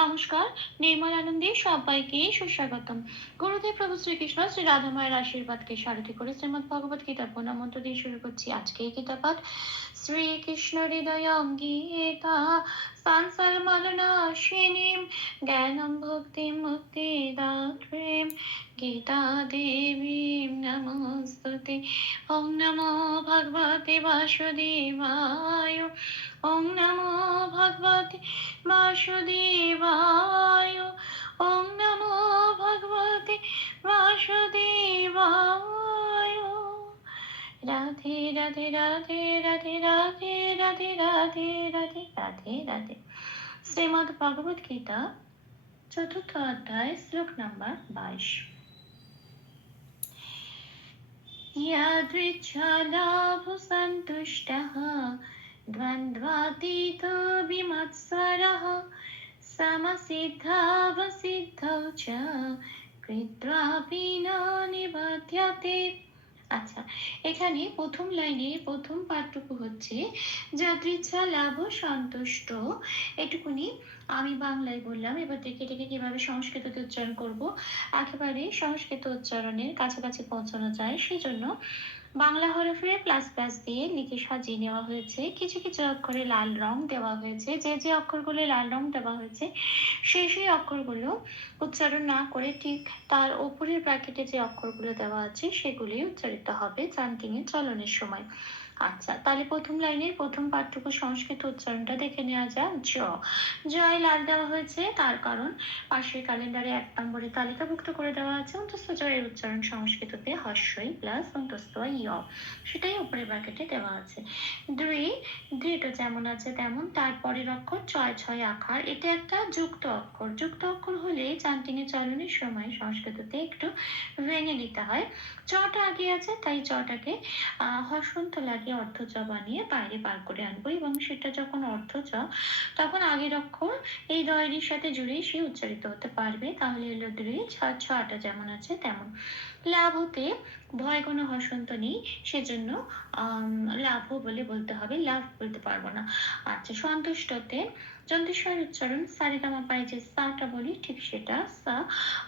নমস্কার, নির্মল আনন্দে সবাইকে সুস্বাগতম। গুরুদেব প্রভু শ্রীকৃষ্ণ, শ্রী রাধা মায়ের আশীর্বাদকে সারথি করে শ্রীমদ ভগবত গীতা মন্ত্র দিয়ে শুরু করছি আজকে এই গীতা পাঠ। শ্রীকৃষ্ণ হৃদয় গীতা সংসার মলনাশিনীম জ্ঞানম ভক্তি মুক্তি দাত্রীম গীতা দেবীম নমস্তুতে। ওম নমো ভগবতে বাসুদেবায়। ওম নমো ভগবতে বাসুদেবায়। ওম নমো ভগবতে বাসুদেবায়। রাধে রাধে রাধে রাধে রাধে রাধে রাধে রাধে রাধে রাধে। শ্রীমদ ভগবত গীতা, চতুর্থ অধ্যায়, শ্লোক নাম্বার বাইশ। ইয়াদৃচ্ছলাভসন্তুষ্টः द्वन्द्वातीतो विमत्सरः समसिद्धावसिद्धौ च कृत्वापि न निबध्यते আচ্ছা এখানে প্রথম লাইনে প্রথম পাঠটুকু হচ্ছে যাদৃচ্ছা লাভ সন্তুষ্ট এটুকুনি আমি বাংলায় বললাম এবার থেকে এটাকে কিভাবে সংস্কৃততে উচ্চারণ করব একেবারে সংস্কৃত উচ্চারণের কাছাকাছি পৌঁছানো যায় সেজন্য বাংলা হরফে প্লাস প্লাস দিয়ে লিখে সাজিয়ে নেওয়া হয়েছে। কিছু কিছু অক্ষরে লাল রং দেওয়া হয়েছে। যে যে অক্ষরগুলো লাল রং দেওয়া হয়েছে, সেই সেই অক্ষরগুলো উচ্চারণ না করে ঠিক তার ওপরের ব্র্যাকেটে যে অক্ষরগুলো দেওয়া আছে সেগুলি উচ্চারিত হবে চান্টিংয়ে চলনের সময়। আচ্ছা তাহলে প্রথম লাইনের প্রথম পাঠটুকু সংস্কৃত উচ্চারণটা দেখে নেওয়া যাক। জ, জয় লাল দেওয়া হয়েছে, তার কারণ পাশের ক্যালেন্ডারে এক নম্বরে তালিকাভুক্ত করে দেওয়া আছে, অন্তস্থ জয়ের উচ্চারণ সংস্কৃততে হর্ষই প্লাস অন্তস্থ ইয় সেটাই উপরে ব্র্যাকেটে দেওয়া আছে। দুই, দৃঢ় যেমন আছে তেমন তারপরের অক্ষর ছয় ছয় আকার, এটা একটা যুক্ত অক্ষর। যুক্ত অক্ষর হলে চান্টিং এ চলনের সময় সংস্কৃততে একটু ভেঙে নিতে হয়। চটা আগে আছে, তাই চটাকে হসন্ত লাগে অর্থ চ বানিয়ে বাইরে বার করে আনব এবং সেটা যখন অর্থ চ, তখন আগের অক্ষর এই দয়ের সাথে জুড়েই সে উচ্চারিত হতে পারবে। তাহলে হলো দৃ ছ ছটা যেমন আছে তেমন। লাভ হতে ভয় কোনো হসন্ত নেই, সেজন্য লাভ বলে বলতে হবে, লাভ বলতে পারব না। আচ্ছা সন্তুষ্টতে যন্ত্রেশ্বর উচ্চারণ, সারিগামা পাই যে সাটা বলি, ঠিক সেটা, সা।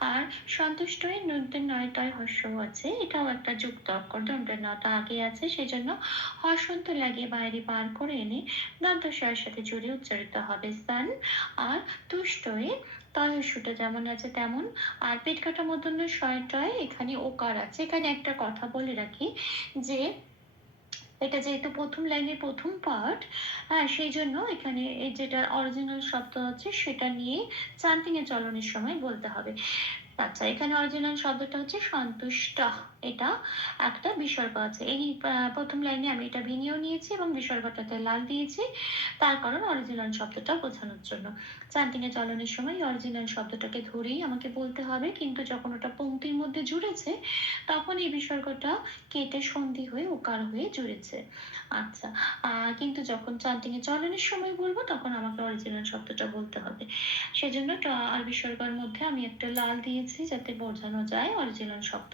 আর সন্তুষ্ট নন্তের নয় তয় হর্ষ আছে, এটাও একটা যুক্ত অক্ষর দন্তের নটা আগে আছে, সেজন্য হর্ষন্ত লাগিয়ে বাইরে বার করে এনে দন্তস্বরের সাথে জুড়ে উচ্চারিত হবে সান। আর তুষ্টয়ে তয়সুটা যেমন আছে তেমন। আর পেট কাটা মতন শয়টায় এখানে ওকার আছে। এখানে একটা কথা বলে রাখি যে, এটা যেহেতু প্রথম লাইনের প্রথম পার্ট হ্যাঁ সেই জন্য এখানে যেটা অরিজিনাল শব্দ আছে, সেটা নিয়ে চান্টিংয়ে চলনের সময় বলতে হবে। আচ্ছা এখানে অরিজিনাল শব্দটা হচ্ছে সন্তুষ্ট। এটা একটা বিসর্গ আছে। এই প্রথম লাইনে আমি এটা ভিনিয়েও নিয়েছি এবং বিসর্গটাতে লাল দিয়েছি। তার কারণ অরিজিনাল শব্দটা বোঝানোর জন্য। চান্টিনে চলনের সময় অরিজিনাল শব্দটাকে ধরেই আমাকে বলতে হবে, কিন্তু যখন ওটা পঙ্ক্তির মধ্যে জুড়েছে, তখন এই বিসর্গটা কেটে সন্ধি হয়ে উকার হয়ে জুড়েছে। আচ্ছা কিন্তু যখন চান্টিনে চলনের সময় বলব, তখন আমাকে অরিজিনাল শব্দটা বলতে হবে। সেজন্য আর বিসর্গের মধ্যে আমি একটা লাল দিয়েছি যাতে বোঝানো যায় অরিজিনাল শব্দ।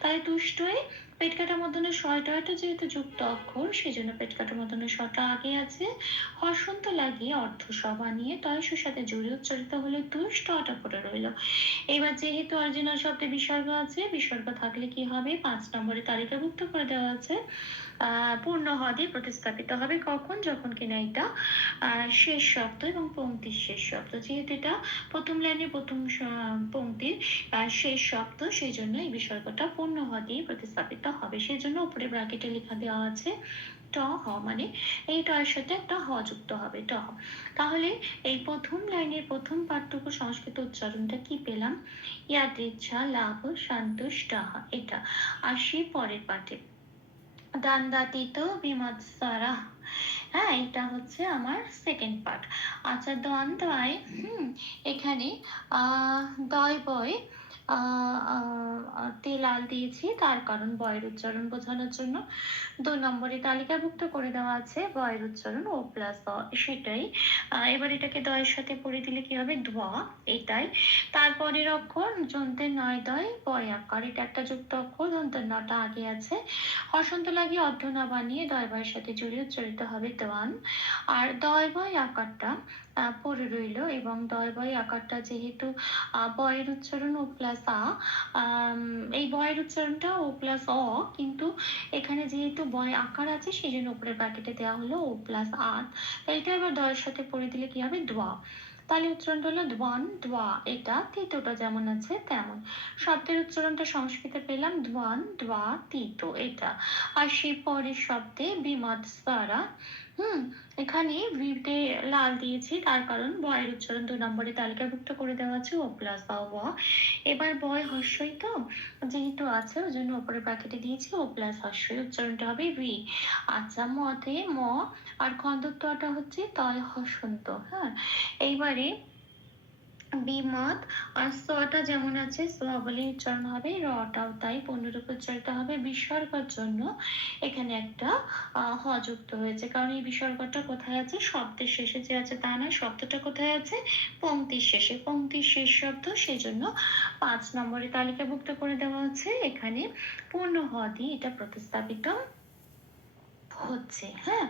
তাই তুষ্টই পেট কাটা মধ্যে শয়টাটা যেহেতু যুক্ত অক্ষর সেই জন্য পেট কাটা মধ্যে শটা আগে আছে। হসন্ত লাগিয়ে অর্থ সভা নিয়ে তয়সের সাথে জুড়ে উচ্চারিত হলে তুষ্ট অটা পড়ে রইল। এবার যেহেতু অরিজিনাল শব্দে বিসর্গ আছে, বিসর্গ থাকলে কি হবে? পাঁচ নম্বরে তালিকাভুক্ত করে দেওয়া আছে। পূর্ণ হদে প্রতিস্থাপিত হবে কখন, যখন কিনা এটা শেষ শব্দ এবং পঙ্ক্তির শেষ শব্দ। যেহেতু এটা প্রথম লাইনে প্রথম পঙ্ক্তির শেষ শব্দ সেই জন্য এই বিসর্গটা পূর্ণ হদেই প্রতিস্থাপিত হবে। সেই জন্য উপরে ব্রাকেটে লেখা দেওয়া আছে ট হ মানে এই টয়ের সাথে একটা হ যুক্ত হবে, ট। তাহলে এই প্রথম লাইনের প্রথম পাঠটুকু সংস্কৃত উচ্চারণটা কি পেলাম? ইয়াদৃচ্ছা, লাভ, সন্তুষ্ট, এটা। আসি পরের পাঠে। দান্দাতীত, বিমৎসরা হ্যাঁ এটা হচ্ছে আমার সেকেন্ড পার্ট আচ্ছা দ্বন্দ্বায়, হুম, এখানে দয় বয় তে লাল দিয়েছি। তার কারণ বয়ের উচ্চারণ বোঝানোর জন্য। দু নম্বরে তালিকাভুক্ত করে দেওয়া আছে, বয়ের উচ্চারণ ও প্লাস দ সেটাই। এবার এটাকে দয়ের সাথে পড়ে দিলে কি হবে? ধোয়া, এটাই। তারপরের অক্ষর, যন্ত্রের নয় দয়, বয় আকার। এটা একটা যুক্ত অক্ষর, যন্ত্রের নটা আগে আছে। হসন্ত লাগিয়ে অর্ধ না বানিয়ে দয় বয়ের সাথে জুড়ে উচ্চারিত হবে দোয়ান। আর দয় বয় আকারটা পড়ে রইল এবং দয় বয় আকারটা যেহেতু বয়ের উচ্চারণ ও প্লাস আ আম, এই বয়ের উচ্চারণটা ও প্লাস অ কিন্তু এখানে যেহেতু বয় আকার আছে সেই জন্য উপরের ব্র্যাকেটে দেওয়া হলো ও প্লাস আ তো এটা এবার দয়ের সাথে পড়ে দিলে কি হবে? দোয়া তাহলে উচ্চারণটা হলো ধ্বন ধোয়া। এটা তৃতীয়টা যেমন আছে তেমন। শব্দের উচ্চারণটা সংস্কৃতে পেলাম ধ্বন ধোয়া তিত এটা। আর সেই পরের শব্দে বিমাদ সারা হুম, এখানে ভিতে লাল দিয়েছি, তার কারণ বয়ের উচ্চারণ দুই নম্বরে তালিকাভুক্ত করে দেওয়া আছে, ও প্লাস বা ও। এবার বয় হস্যই তো, যেহেতু আছে, ওই জন্য উপরে প্যাকেটে দিয়েছি, ও প্লাস হস্যই উচ্চারণটা হবে ভি আচ্ছা মতে ম আর খন্দত্বটা হচ্ছে তয় হসন্ত হ্যাঁ? এইবারে বিমত। আর সটা যেমন আছে, স বলে উচ্চারণ হবে রটাও তাই পূর্ণরূপে উচ্চারিত হবে, বিসর্গর জন্য। এখানে একটা হ যুক্ত হয়েছে। কারণ এই বিসর্গটা কোথায় আছে? শব্দের শেষে যে আছে তা নয়, শব্দটা কোথায় আছে? পংক্তির শেষে। পংক্তির শেষ শব্দ সেই জন্য পাঁচ নম্বরে তালিকাভুক্ত করে দেওয়া হচ্ছে এখানে পূর্ণ হ দিয়ে এটা প্রতিস্থাপিত। হচ্ছে হ্যাঁ?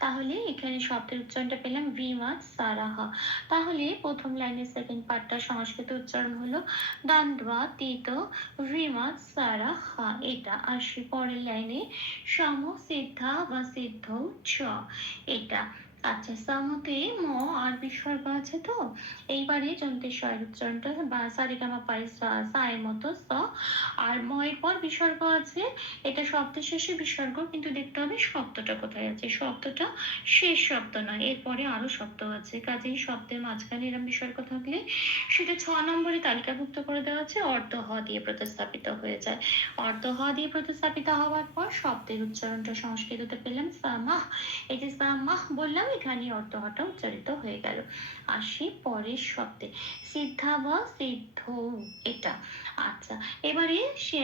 তাহলে এখানে শব্দের উচ্চারণটা পেলাম ভিমাত সারাহা। তাহলে প্রথম লাইনের সেকেন্ড পার্টটা সংস্কৃত উচ্চারণ হলো দান্ডবা তিত ভিমাত সারাহা। এটা আসি পরের লাইনে সম সিদ্ধা বা সিদ্ধ চ। এটা আচ্ছা সমতে ম আর বিসর্গ আছে তো? এইবারে যন্ত্রের স্বয়ের উচ্চারণটা বা সারিগামা পাই সায়ের মতো স। আর ময়ের পর বিসর্গ আছে, এটা শব্দের শেষে বিসর্গ কিন্তু দেখতে হবে শব্দটা কোথায় আছে। শব্দটা শেষ শব্দ নয়, এরপরে আরও শব্দ আছে। কাজেই শব্দের মাঝখানে এরম বিসর্গ থাকলে সেটা ছ নম্বরে তালিকাভুক্ত করে দেওয়া আছে, অর্ধ হ দিয়ে প্রতিস্থাপিত হয়ে যায়। অর্ধ হ দিয়ে প্রতিস্থাপিত হওয়ার পর শব্দের উচ্চারণটা সংস্কৃততে পেলাম সামাহ। এই যে সামাহ বললাম এখানে অর্ধ উচ্চারিত হয়ে গেল। আসি পরের শব্দে। সিদ্ধা বা সিদ্ধ, এটা। আচ্ছা এবারে সি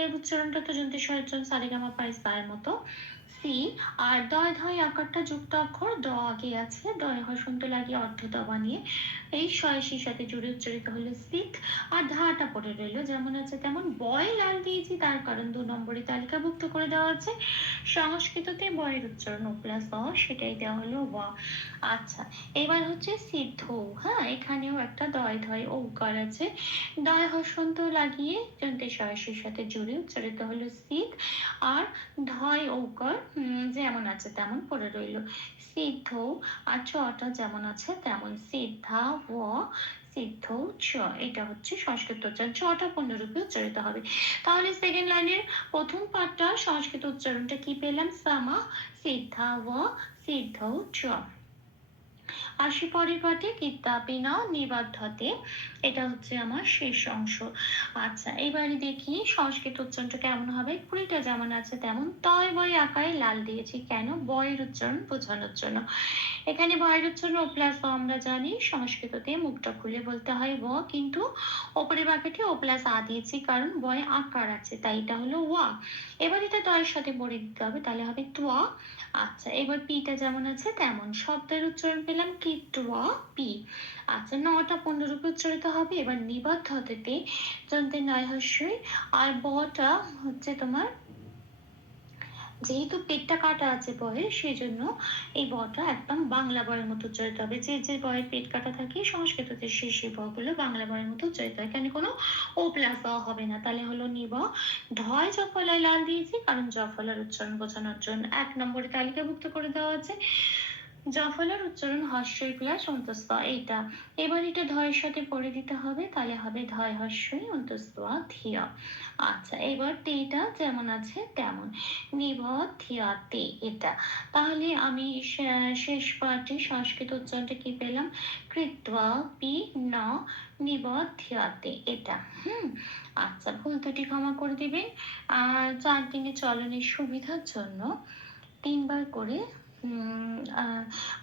এর উচ্চারণটা তো যন্ত্র স্বরজন সারেগামা পাইস তার মতো। সি আর দয় ধয় আকারটা যুক্ত অক্ষর দ আগে আছে। দয় হসন্ত লাগিয়ে অর্ধ দ বানিয়ে এই শয়সির সাথে জুড়ে উচ্চারিত হলো সিথ আর ধাটা পড়ে রইল যেমন আছে তেমন বয় লাল দিয়েছি তার কারণ দু নম্বরে তালিকাভুক্ত করে দেওয়া আছে। সংস্কৃততে বয়ের উচ্চারণ প্লাস অ সেটাই দেওয়া হলো ওয়া আচ্ছা এবার হচ্ছে সিদ্ধ। হ্যাঁ এখানেও একটা দয় ধয় ঔকার আছে। দয় হসন্ত লাগিয়ে যন্ত্রে সরাসির সাথে জুড়ে উচ্চারিত হলো সিদ্ধ আর ধয় উম, যেমন আছে তেমন পড়ে রইল। সিদ্ধ আর চটা যেমন আছে তেমন। সিদ্ধা ও সিদ্ধ চ, এটা হচ্ছে সংস্কৃত উচ্চারণ। পণ্য পূর্ণরূপে উচ্চারিত হবে। তাহলে সেকেন্ড লাইনের প্রথম পাঠটা সংস্কৃত উচ্চারণটা কি পেলাম? সামা, সিদ্ধা ও সিদ্ধ চ। আসি পরিপাটি কিতাপিনা নিবাদ্ধতে। এটা হচ্ছে আমার শেষ অংশ। আচ্ছা এবারে দেখি সংস্কৃত উচ্চারণটা কেমন হবে? কুড়িটা যেমন আছে তেমন তয় বয় আকারে লাল দিয়েছি। কেন? বয়ের উচ্চারণ বোঝানোর জন্য। এখানে বয়ের উচ্চারণ ও প্লাস অ আমরা জানি, সংস্কৃততে মুখটা খুলে বলতে হয় ব, কিন্তু ওপরে বাক্যটি ও প্লাস আ দিয়েছি কারণ বয় আকার আছে, তাই এটা হলো ওয়া এবার এটা দয়ের সাথে পড়ে দিতে হবে, তাহলে হবে তোয়া আচ্ছা এবার পিটা যেমন আছে তেমন। শব্দের উচ্চারণ পেলাম কি টোয়া পি আচ্ছা নটা পনেরোরূপে উচ্চারিত হবে। এবার নিবদ্ধ হতেতে যন্ত্রের নয় হস্যই আর বটা হচ্ছে তোমার, যেহেতু পেটটা কাটা আছে বয়ের সেই জন্য এই বটা একদম বাংলা বয়ের মতো উচ্চারিত হবে। যে যে বয়ের পেট কাটা থাকে, সংস্কৃততে সেই সেই বগুলো বাংলা বয়ের মতো উচ্চারিত হয়। এখানে কোনো ও প্লাস অ হবে না। তাহলে হলো নিব, ধয় জফলায় লাল দিয়েছি, কারণ জফলার উচ্চারণ বোঝানোর জন্য এক নম্বরে তালিকাভুক্ত করে দেওয়া আছে। জফলার উচ্চারণ হর্ষই প্লাস অন্তস্থ। এইটা। এবার এটা ধয়ের সাথে পড়ে দিতে হবে, তাহলে হবে ধয়, হর্ষই, অন্তস্থ, ধিয়া। আচ্ছা এবার তেটা যেমন আছে, তেমন। নিবধিয়াতে এটা। তাহলে আমি শেষ পাঠে সংস্কৃত উচ্চারণটা কি পেলাম? কৃত্বা, পি, ন নিবধিয়াতে এটা। হুম? আচ্ছা ভুল ত্রুটি ক্ষমা করে দিবেন। আর চার দিনে চলনের সুবিধার জন্য তিনবার করে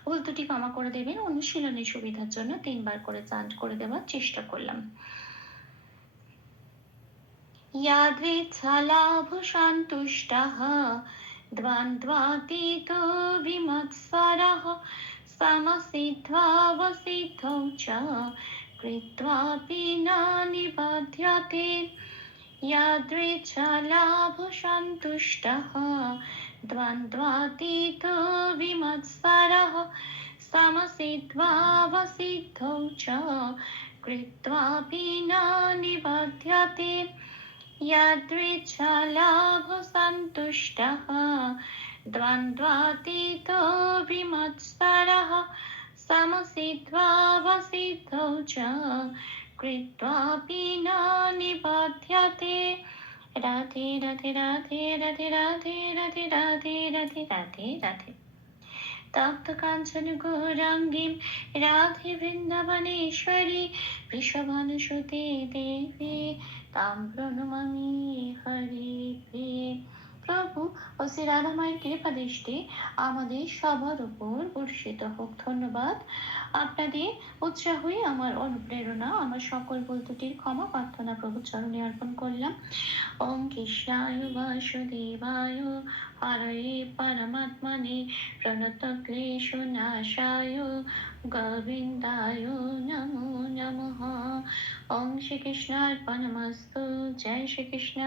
ভুল ত্রুটি ক্ষমা করে দেবেন অনুশীলনের সুবিধার জন্য তিনবার করে চান্ট করে দেওয়ার চেষ্টা করলাম यादृच्छलाभसन्तुष्टः द्वन्द्वातीतो विमत्सरः समसिद्ध्वावसिद्धौ च कृत्वापि न निबध्यते यादृच्छलाभसन्तुष्टः द्वन्द्वातीत विमत्सरः समसिद्ध्वा वसिद्धौ च कृत्वापि न निबध्यते। यदृच्छलाभसन्तुष्टः द्वन्द्वातीतो विमत्सरः समसिद्ध्वा वसिद्धौ च कृत्वापि न निबध्यते। রাধে রাধে রাধে রাধে রাধে রাধে রাধে রাধে রাধে রাধে তপ্ত কাঞ্চন গৌরাঙ্গীম রাধে বৃন্দাবনেশ্বরী বৃষভানুসুতে দেবী তাম হরি হরি প্রভু ও শ্রী রাধামায়ের কৃপা দৃষ্টি আমাদের সবার উপর বর্ষিত হোক। ধন্যবাদ। আপনাদের উৎসাহই আমার অনুপ্রেরণা। আমার সকল ভুল ত্রুটির ক্ষমা প্রার্থনা প্রভু চরণে অর্পণ করলাম। ওম কৃষ্ণায় বাসুদেবায় হরে পরমাত্মনে প্রণত ক্লেশ নাশায় গোবিন্দায় নমো নমঃ। ওম শ্রীকৃষ্ণার্পণমস্তু। জয় শ্রীকৃষ্ণ।